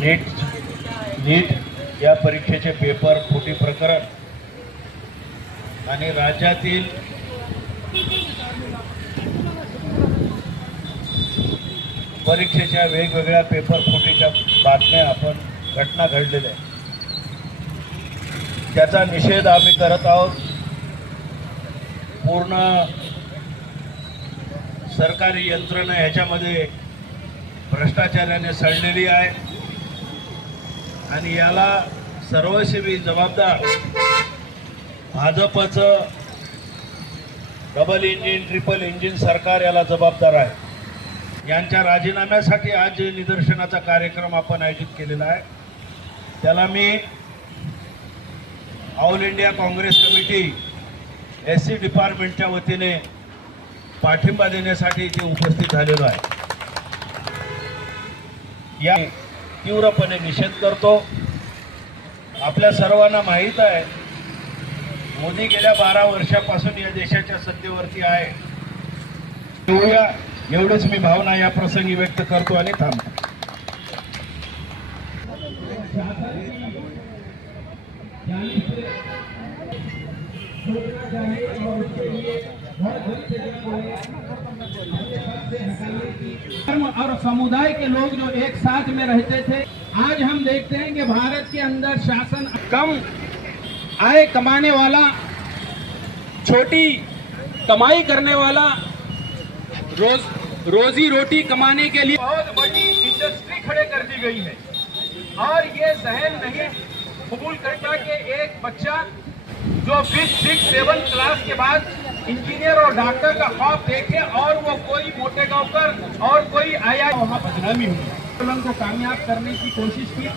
नीट या परीक्षेचे पेपर फुटी प्रकरण आणि राज्यातील परीक्षेच्या वेगवेगळ्या पेपर फुटीच्या बातम्या घटना घडलेल्या आहेत, त्याचा निषेध आम्ही करत आहोत। पूर्ण सरकारी यंत्रणा ह्याच्यामध्ये भ्रष्टाचाराने सडलेली आहे आणि याला सर्वस्वी जबाबदार भाजपचं डबल इंजिन ट्रिपल इंजिन सरकार याला जबाबदार आहे। यांच्या राजीनाम्यासाठी आज निदर्शनाचा कार्यक्रम आपण आयोजित केलेला आहे, त्याला मी all India Congress committee SC डिपार्टमेंटच्या वतीने पाठिंबा देण्यासाठी इथे उपस्थित झालेलो आहे। या तीव्रपणे निषेध करतो। आपल्या सर्वांना माहीत आहे मोदी गेल्या 12 वर्षापासून या देशाच्या सत्तेवरती आहे। एवढेच मी भावना या प्रसंगी व्यक्त करतो आणि थांबतो। धर्म और समुदाय के लोग जो एक साथ में रहते थे, आज हम देखते हैं कि भारत के अंदर शासन कम आय कमाने वाला, छोटी कमाई करने वाला, रोजी रोटी कमाने के लिए बहुत बड़ी इंडस्ट्री खड़े कर दी गई है। और ये सहन नहीं कबूल करता कि एक बच्चा जो 5th 6th 7th क्लास के बाद इंजीनियर और डॉक्टर का ख्वाब देखे और वो कोई मोटे गांव पर और कोई आया वहां बदनामी हुई, आंदोलन को कामयाब करने की कोशिश की।